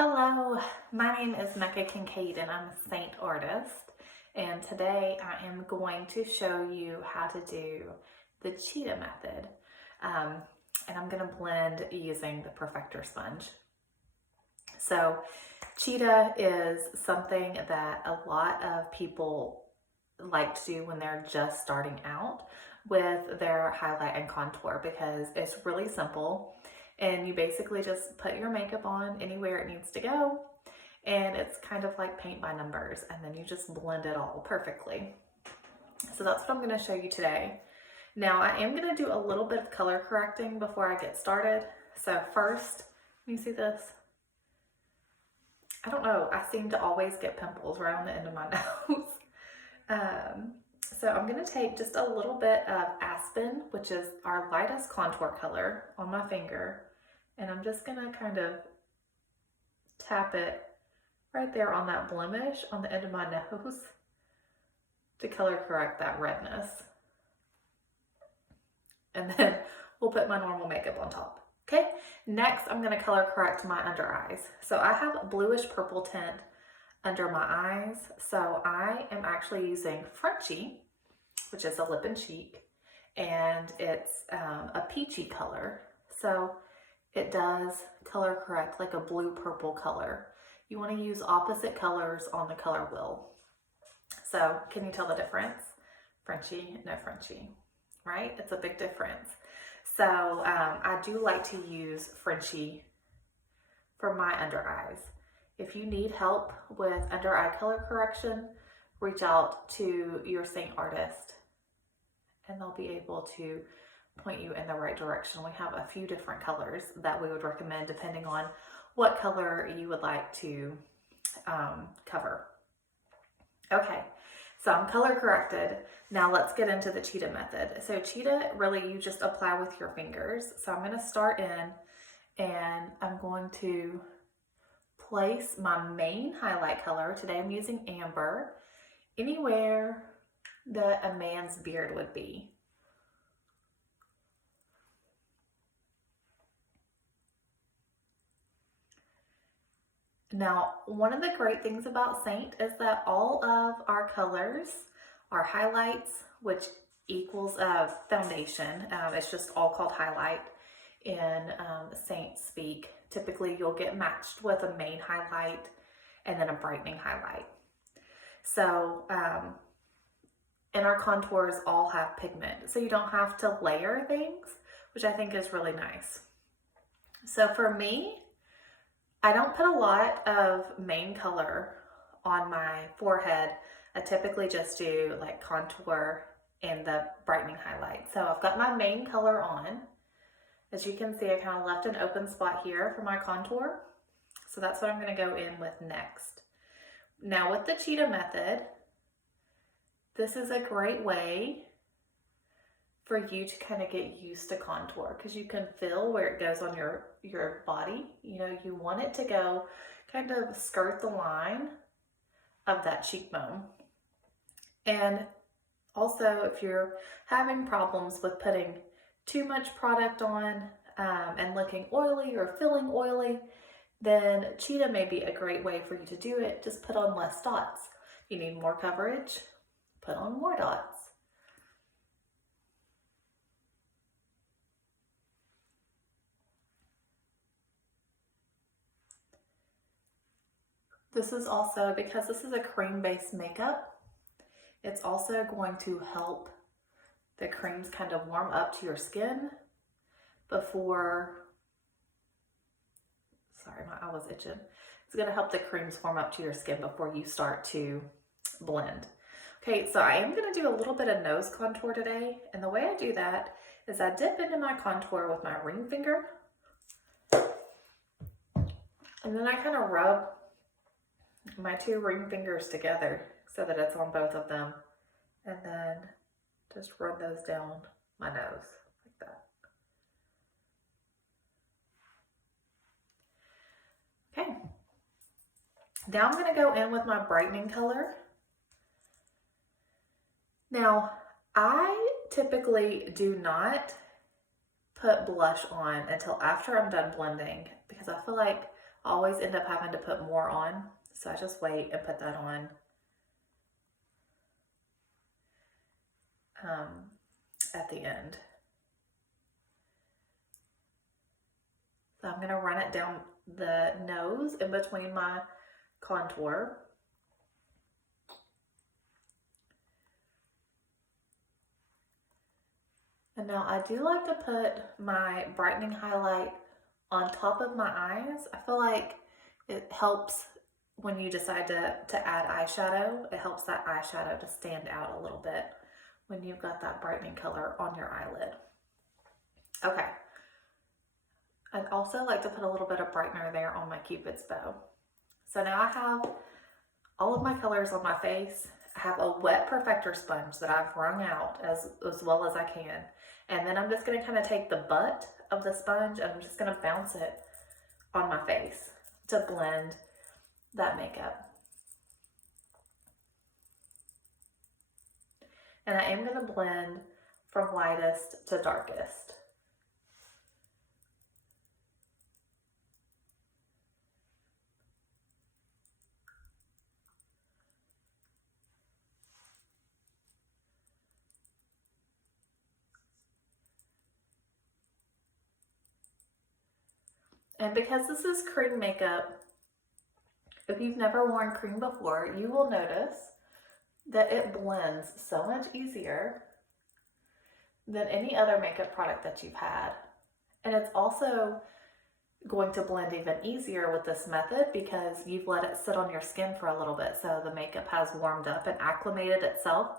Hello, my name is Mecca Kincaid and I'm a Saint artist. And today I am going to show you how to do the Cheetah Method. And I'm going to blend using the Perfector sponge. So Cheetah is something that a lot of people like to do when they're just starting out with their highlight and contour because it's really simple. And you basically just put your makeup on anywhere it needs to go. And it's kind of like paint by numbers. And then you just blend it all perfectly. So that's what I'm going to show you today. Now I am going to do a little bit of color correcting before I get started. So first, you see this? I don't know. I seem to always get pimples right on the end of my nose. So I'm going to take just a little bit of Aspen, which is our lightest contour color, on my finger. And I'm just going to kind of tap it right there on that blemish on the end of my nose to color correct that redness. And then we'll put my normal makeup on top. Okay, next I'm going to color correct my under eyes. So I have a bluish purple tint under my eyes. So I am actually using Frenchie, which is a lip and cheek, and it's a peachy color. So it does color correct like a blue purple color. You want to use opposite colors on the color wheel. So can you tell the difference? Frenchie, no Frenchie, right? It's a big difference. So I do like to use Frenchie for my under eyes. If you need help with under eye color correction, reach out to your Saint artist and they'll be able to point you in the right direction. We have a few different colors that we would recommend depending on what color you would like to cover. Okay, so I'm color corrected. Now let's get into the Cheetah method. So Cheetah, really you just apply with your fingers. So I'm going to start in and I'm going to place my main highlight color. Today I'm using amber, anywhere that a man's beard would be. Now, one of the great things about Saint is that all of our colors, our highlights, which equals a foundation, it's just all called highlight in Saint speak. Typically, you'll get matched with a main highlight and then a brightening highlight. So, and our contours all have pigment, so you don't have to layer things, which I think is really nice. So for me, I don't put a lot of main color on my forehead. I typically just do like contour and the brightening highlight. So I've got my main color on. As you can see, I kind of left an open spot here for my contour. So that's what I'm going to go in with next. Now with the Cheetah method, this is a great way for you to kind of get used to contour because you can feel where it goes on your body. You know, you want it to go kind of skirt the line of that cheekbone. And also if you're having problems with putting too much product on and looking oily or feeling oily, then Cheetah may be a great way for you to do it. Just put on less dots. You need more coverage, put on more dots. This is also, because this is a cream-based makeup, it's also going to help the creams kind of warm up to your skin before, sorry, my eye was itching. It's going to help the creams warm up to your skin before you start to blend. Okay, so I am going to do a little bit of nose contour today, and the way I do that is I dip into my contour with my ring finger, and then I kind of rub my two ring fingers together so that it's on both of them, and then just rub those down my nose like that. Okay, now I'm going to go in with my brightening color. Now I typically do not put blush on until after I'm done blending because I feel like I always end up having to put more on, so I just wait and put that on at the end. So I'm going to run it down the nose in between my contour. And now I do like to put my brightening highlight on top of my eyes. I feel like it helps when you decide to add eyeshadow. It helps that eyeshadow to stand out a little bit when you've got that brightening color on your eyelid. Okay. I'd also like to put a little bit of brightener there on my Cupid's bow. So now I have all of my colors on my face. I have a wet perfector sponge that I've wrung out as well as I can. And then I'm just going to kind of take the butt of the sponge and I'm just going to bounce it on my face to blend that makeup. And I am going to blend from lightest to darkest. And because this is cream makeup, if you've never worn cream before, you will notice that it blends so much easier than any other makeup product that you've had. And it's also going to blend even easier with this method because you've let it sit on your skin for a little bit. So the makeup has warmed up and acclimated itself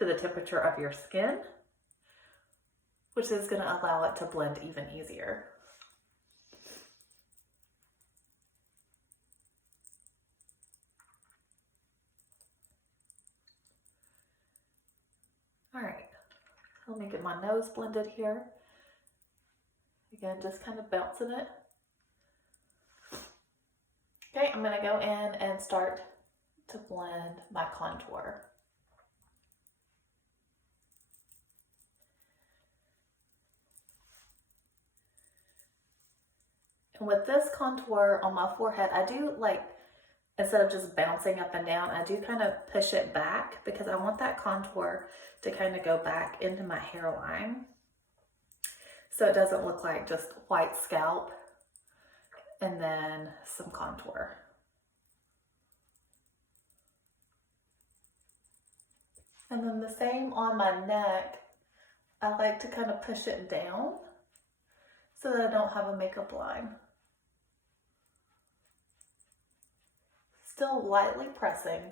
to the temperature of your skin, which is going to allow it to blend even easier. All right, let me get my nose blended here. Again, just kind of bouncing it. Okay, I'm gonna go in and start to blend my contour. And with this contour on my forehead, I do like, instead of just bouncing up and down, I do kind of push it back because I want that contour to kind of go back into my hairline so it doesn't look like just white scalp and then some contour. And then the same on my neck, I like to kind of push it down so that I don't have a makeup line. Still lightly pressing.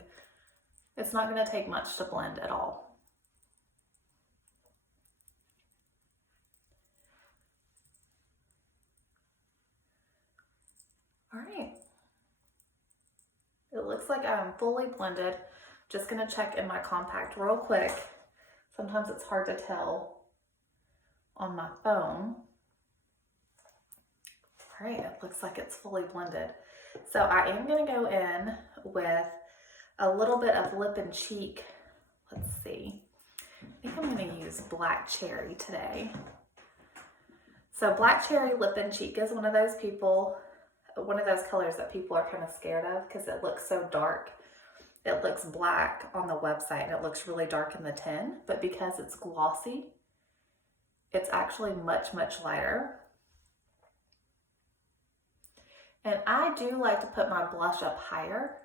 It's not going to take much to blend at all. All right. It looks like I'm fully blended. Just going to check in my compact real quick. Sometimes it's hard to tell on my phone. All right, it looks like it's fully blended. So I am going to go in with a little bit of lip and cheek. Let's see. I think I'm going to use Black Cherry today. So Black Cherry lip and cheek is one of those colors that people are kind of scared of because it looks so dark. It looks black on the website and it looks really dark in the tin, but because it's glossy, it's actually much, much lighter. And I do like to put my blush up higher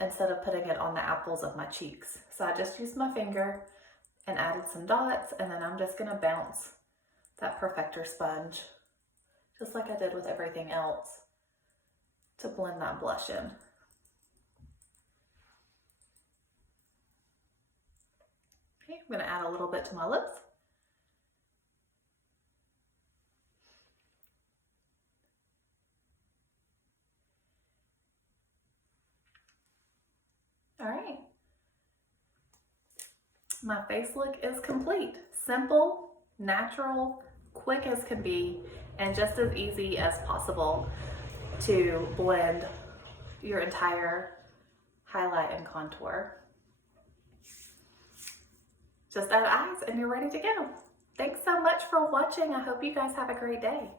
instead of putting it on the apples of my cheeks. So I just used my finger and added some dots, and then I'm just going to bounce that perfector sponge, just like I did with everything else, to blend that blush in. Okay, I'm going to add a little bit to my lips. All right. My face look is complete. Simple, natural, quick as can be, and just as easy as possible to blend your entire highlight and contour. Just add eyes and you're ready to go. Thanks so much for watching. I hope you guys have a great day.